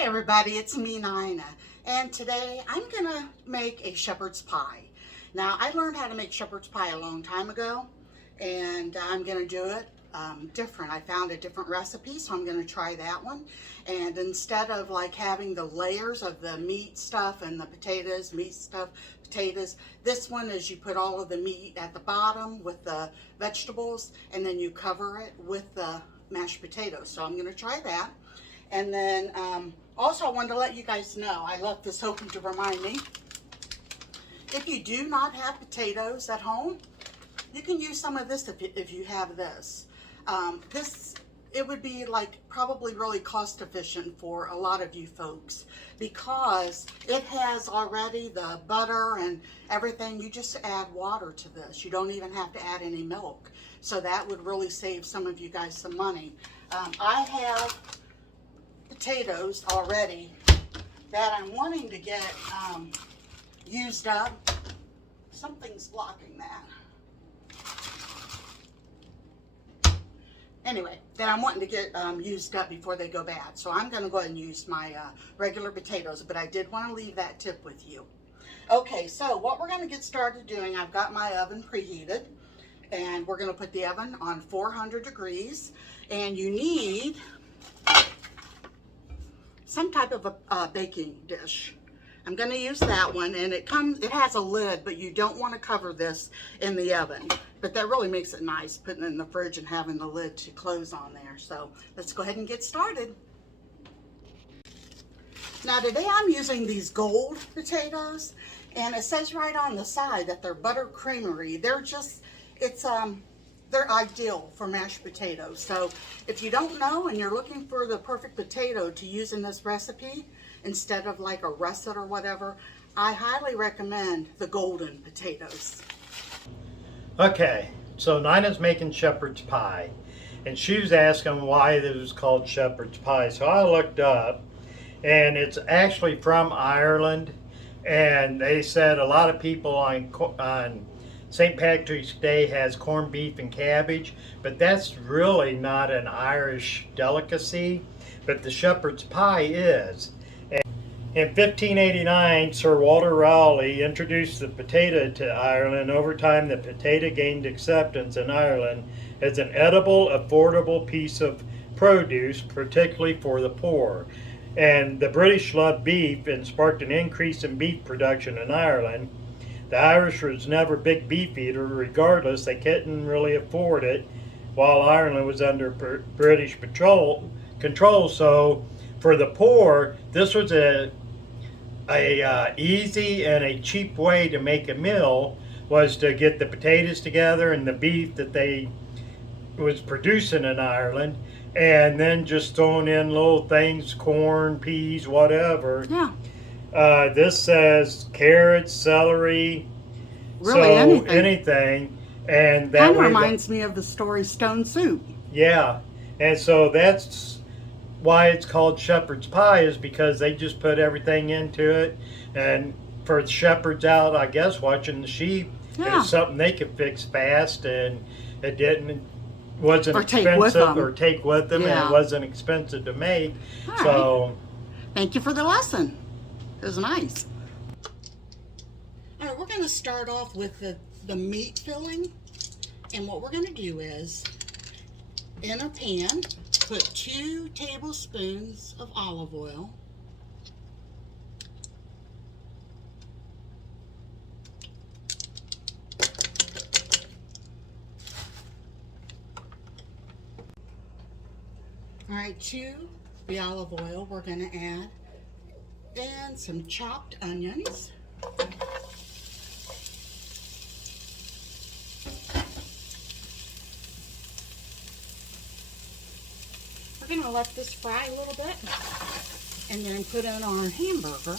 Hi everybody, it's me Nina, and today I'm gonna make a shepherd's pie. Now I learned how to make shepherd's pie a long time ago, and I'm gonna do it different. I found a different recipe, so I'm gonna try that one. And instead of like having the layers of the meat stuff and the potatoes, meat stuff, potatoes, this one is you put all of the meat at the bottom with the vegetables, and then you cover it with the mashed potatoes. So I'm gonna try that. And then also I wanted to let you guys know, I left this open to remind me, if you do not have potatoes at home, you can use some of this if you have this. It would be like probably really cost efficient for a lot of you folks because it has already the butter and everything. You just add water to this. You don't even have to add any milk. So that would really save some of you guys some money. I have potatoes already that I'm wanting to get used up. Something's blocking that. Anyway, that I'm wanting to get used up before they go bad. So I'm going to go ahead and use my regular potatoes, but I did want to leave that tip with you. Okay, so what we're going to get started doing, I've got my oven preheated, and we're going to put the oven on 400 degrees, and you need some type of a baking dish. I'm going to use that one, and it has a lid, but you don't want to cover this in the oven. But that really makes it nice, putting it in the fridge and having the lid to close on there. So let's go ahead and get started. Now today I'm using these gold potatoes, and it says right on the side that they're butter creamery. They're ideal for mashed potatoes. So if you don't know and you're looking for the perfect potato to use in this recipe, instead of like a russet or whatever, I highly recommend the golden potatoes. Okay, so Nina's making shepherd's pie, and she was asking why it was called shepherd's pie. So I looked up, and it's actually from Ireland, and they said a lot of people on St. Patrick's Day has corned beef and cabbage, but that's really not an Irish delicacy, but the shepherd's pie is. In 1589, Sir Walter Raleigh introduced the potato to Ireland. Over time, the potato gained acceptance in Ireland as an edible, affordable piece of produce, particularly for the poor. And the British loved beef and sparked an increase in beef production in Ireland. The Irish was never big beef eater. Regardless, they couldn't really afford it while Ireland was under British control. So for the poor, this was a easy and a cheap way to make a meal, was to get the potatoes together and the beef that they was producing in Ireland, and then just throwing in little things, corn, peas, whatever. Yeah. This says carrots, celery, really so anything. And that kind of reminds me of the story Stone Soup. Yeah, and so that's why it's called shepherd's pie, is because they just put everything into it. And for shepherds out, I guess, watching the sheep, it was something they could fix fast, and it wasn't expensive or take with them, and it wasn't expensive to make. So thank you for the lesson. It was nice. All right, we're going to start off with the meat filling, and what we're going to do is, in a pan, put 2 tablespoons of olive oil. All right, to the olive oil, we're going to add in some chopped onions. We're going to let this fry a little bit and then put in our hamburger.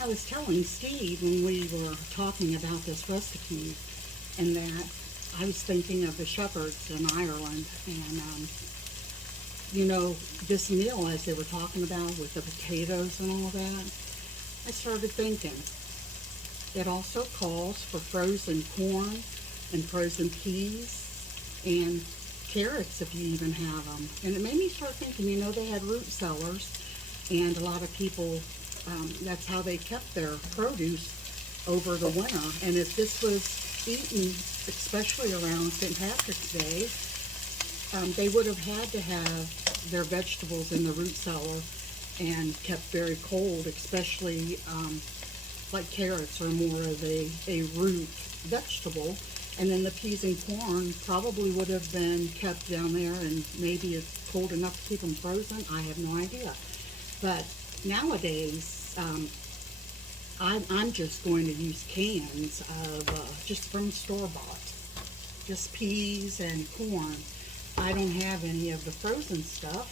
I was telling Steve when we were talking about this recipe, and that I was thinking of the shepherds in Ireland, and you know, this meal, as they were talking about with the potatoes and all that, I started thinking, It also calls for frozen corn and frozen peas and carrots if you even have them. And it made me start thinking, you know, they had root cellars, and a lot of people, that's how they kept their produce over the winter. And if this was eaten, especially around St. Patrick's Day, they would have had to have their vegetables in the root cellar and kept very cold, especially like carrots are more of a root vegetable. And then the peas and corn probably would have been kept down there, and maybe it's cold enough to keep them frozen. I have no idea. But nowadays, I'm just going to use cans of just from store-bought, just peas and corn. I don't have any of the frozen stuff,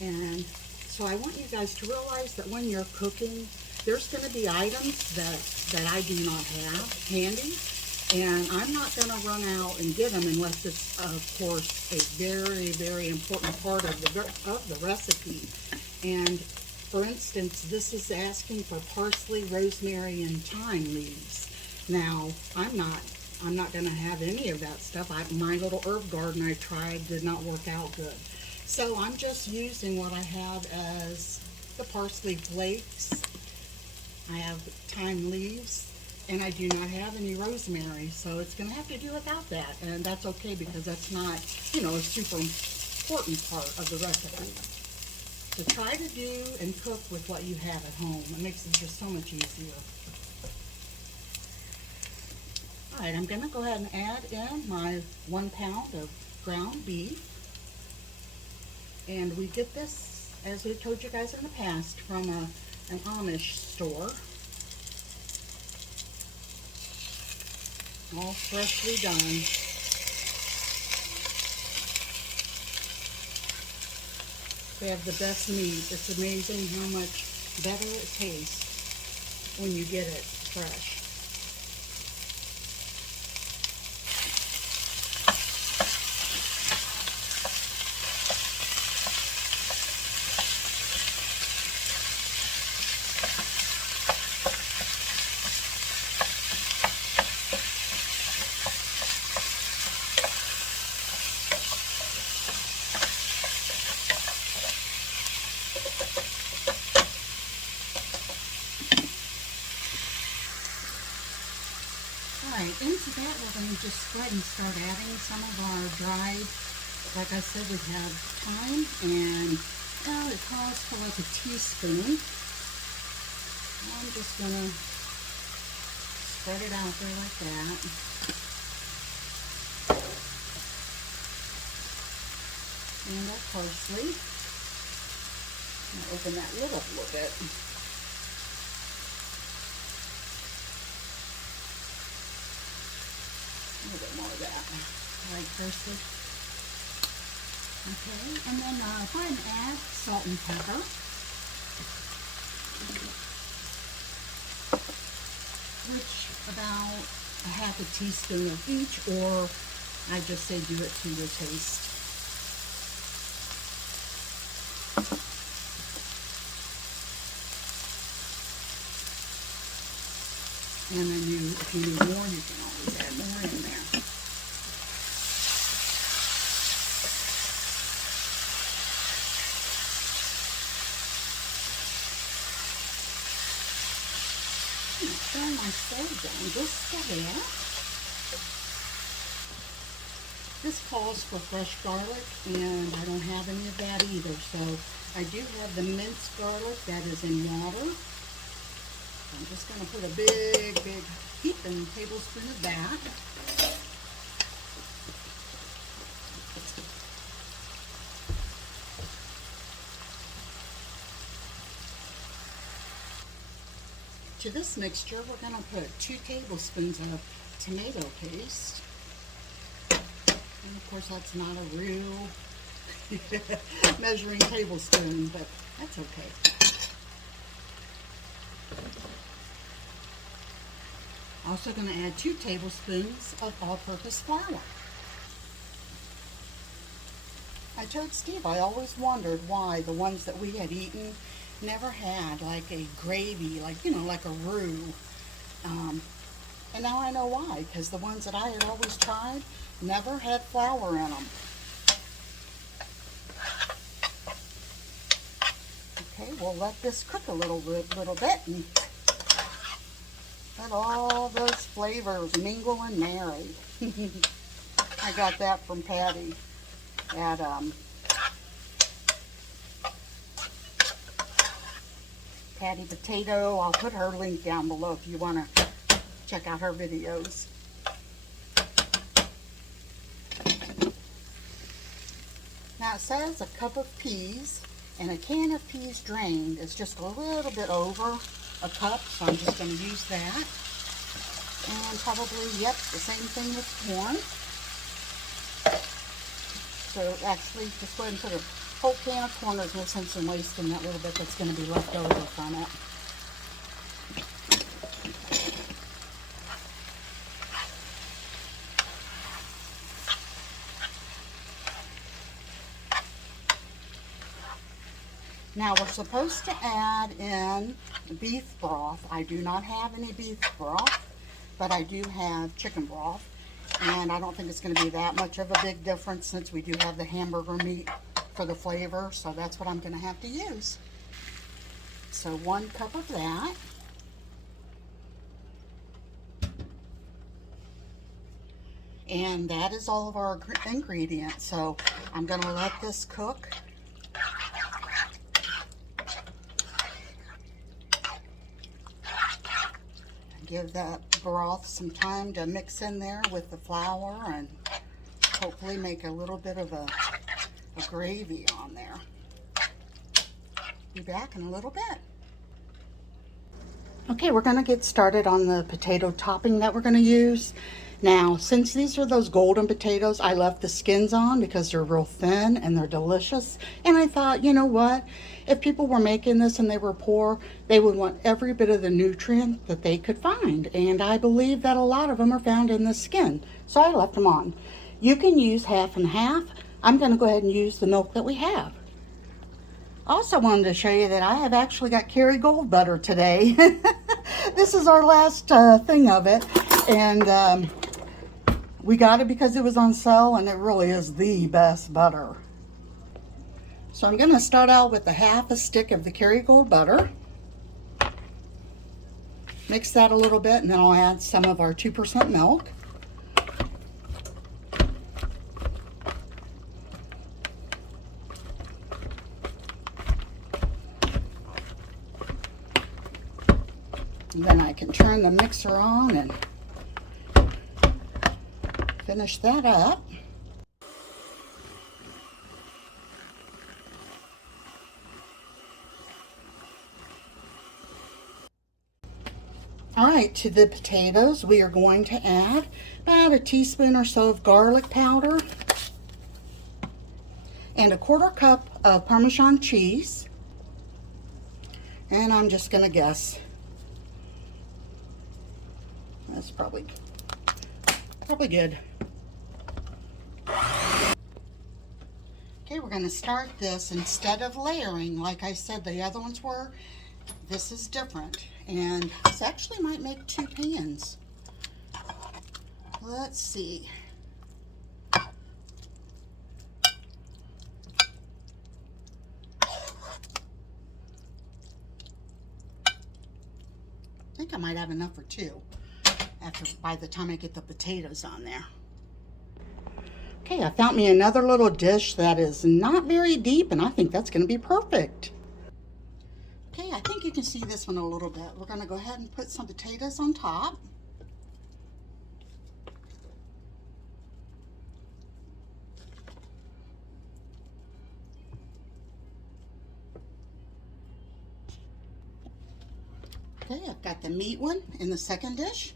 and so I want you guys to realize that when you're cooking, there's going to be items that I do not have handy, and I'm not going to run out and get them unless it's, of course, a very, very important part of the recipe. And for instance, this is asking for parsley, rosemary, and thyme leaves. Now, I'm not going to have any of that stuff. My little herb garden I tried did not work out good. So I'm just using what I have as the parsley flakes. I have thyme leaves, and I do not have any rosemary, so it's going to have to do without that. And that's okay, because that's not, you know, a super important part of the recipe. So try to do and cook with what you have at home. It makes it just so much easier. Alright, I'm going to go ahead and add in my 1 pound of ground beef. And we get this, as I told you guys in the past, from an Amish store. All freshly done. They have the best meat. It's amazing how much better it tastes when you get it fresh. Alright, into that we're going to just go ahead and start adding some of our dried, like I said, we have thyme, and well, it calls for like a teaspoon. I'm just going to spread it out there like that. And our parsley. I'm going to open that lid up a little bit. A little bit more of that. Right, parsley. Okay, and then go ahead and add salt and pepper. Which about a half a teaspoon of each, or I just say do it to your taste. And then if you need more, you can always add more in there. Turn my stove down just a hair. This calls for fresh garlic, and I don't have any of that either. So I do have the minced garlic that is in water. I'm just going to put a big heaping tablespoon of that. To this mixture, we're going to put 2 tablespoons of tomato paste. And of course, that's not a real measuring tablespoon, but that's okay. Also going to add 2 tablespoons of all-purpose flour. I told Steve I always wondered why the ones that we had eaten never had like a gravy, like, you know, like a roux. And now I know why, because the ones that I had always tried never had flour in them. Okay, we'll let this cook a little bit and let all those flavors mingle and marry. I got that from Patty at Patty Potato. I'll put her link down below if you want to check out her videos. Now it says a cup of peas, and a can of peas drained is just a little bit over a cup, so I'm just going to use that. And probably, yep, the same thing with corn. So actually, just go ahead and put a whole can of corn. There's no sense in wasting that little bit that's going to be left over from it. Now we're supposed to add in beef broth. I do not have any beef broth, but I do have chicken broth. And I don't think it's going to be that much of a big difference since we do have the hamburger meat for the flavor. So that's what I'm going to have to use. So 1 cup of that. And that is all of our ingredients. So I'm going to let this cook. Give that broth some time to mix in there with the flour and hopefully make a little bit of a gravy on there. Be back in a little bit. Okay, we're going to get started on the potato topping that we're going to use. Now, since these are those golden potatoes, I left the skins on because they're real thin and they're delicious. And I thought, you know what? If people were making this and they were poor, they would want every bit of the nutrient that they could find. And I believe that a lot of them are found in the skin. So I left them on. You can use half and half. I'm going to go ahead and use the milk that we have. Also wanted to show you that I have actually got Kerrygold butter today. This is our last thing of it. And we got it because it was on sale, and it really is the best butter. So I'm going to start out with a half a stick of the Kerrygold butter. Mix that a little bit, and then I'll add some of our 2% milk. And then I can turn the mixer on and finish that up. All right, to the potatoes, we are going to add about a teaspoon or so of garlic powder and a 1/4 cup of Parmesan cheese. And I'm just going to guess. That's probably good. Okay, we're going to start this instead of layering like I said the other ones were. This is different, and this actually might make 2 pans. Let's see. I think I might have enough for 2 by the time I get the potatoes on there. Okay, I found me another little dish that is not very deep, and I think that's going to be perfect. Okay, I think you can see this one a little bit. We're going to go ahead and put some potatoes on top. Okay, I've got the meat one in the second dish.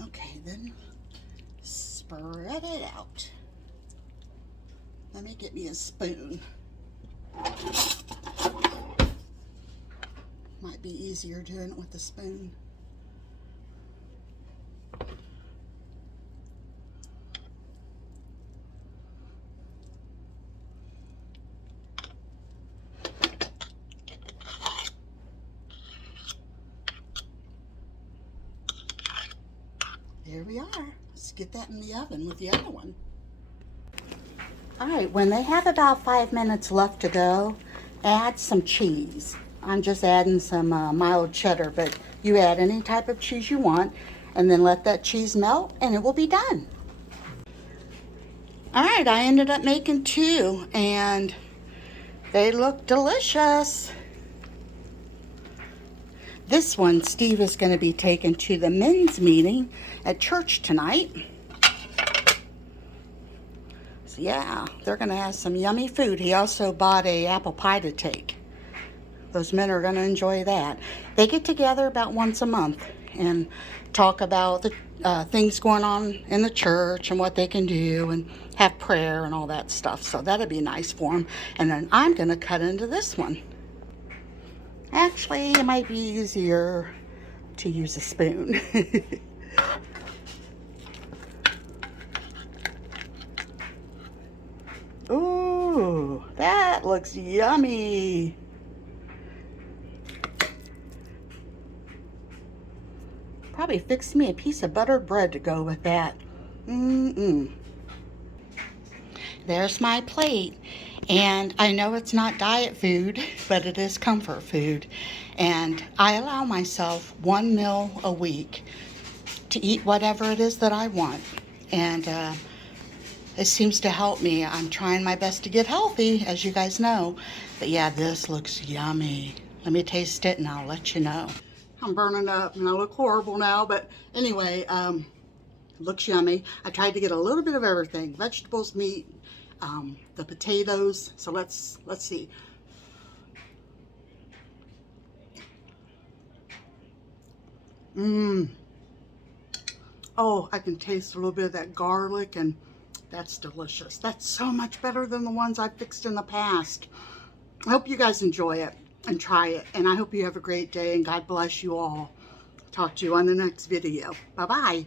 Okay, then spread it out. Let me get me a spoon. Might be easier doing it with a spoon. There we are. Let's get that in the oven with the other one. All right, when they have about 5 minutes left to go, add some cheese. I'm just adding some mild cheddar, but you add any type of cheese you want, and then let that cheese melt, and it will be done. All right, I ended up making 2, and they look delicious. This one, Steve is going to be taking to the men's meeting at church tonight. So yeah, they're going to have some yummy food. He also bought a apple pie to take. Those men are going to enjoy that. They get together about once a month and talk about the things going on in the church and what they can do and have prayer and all that stuff. So that'll be nice for them. And then I'm going to cut into this one. Actually, it might be easier to use a spoon. Ooh, that looks yummy. Probably fix me a piece of buttered bread to go with that. There's my plate. And I know it's not diet food, but it is comfort food. And I allow myself 1 meal a week to eat whatever it is that I want. And it seems to help me. I'm trying my best to get healthy, as you guys know. But yeah, this looks yummy. Let me taste it and I'll let you know. I'm burning up and I look horrible now, but anyway, it looks yummy. I tried to get a little bit of everything. Vegetables, meat, the potatoes. So let's see. Oh, I can taste a little bit of that garlic, and that's delicious. That's so much better than the ones I've fixed in the past. I hope you guys enjoy it and try it, and I hope you have a great day, and God bless you all. Talk to you on the next video. Bye-bye.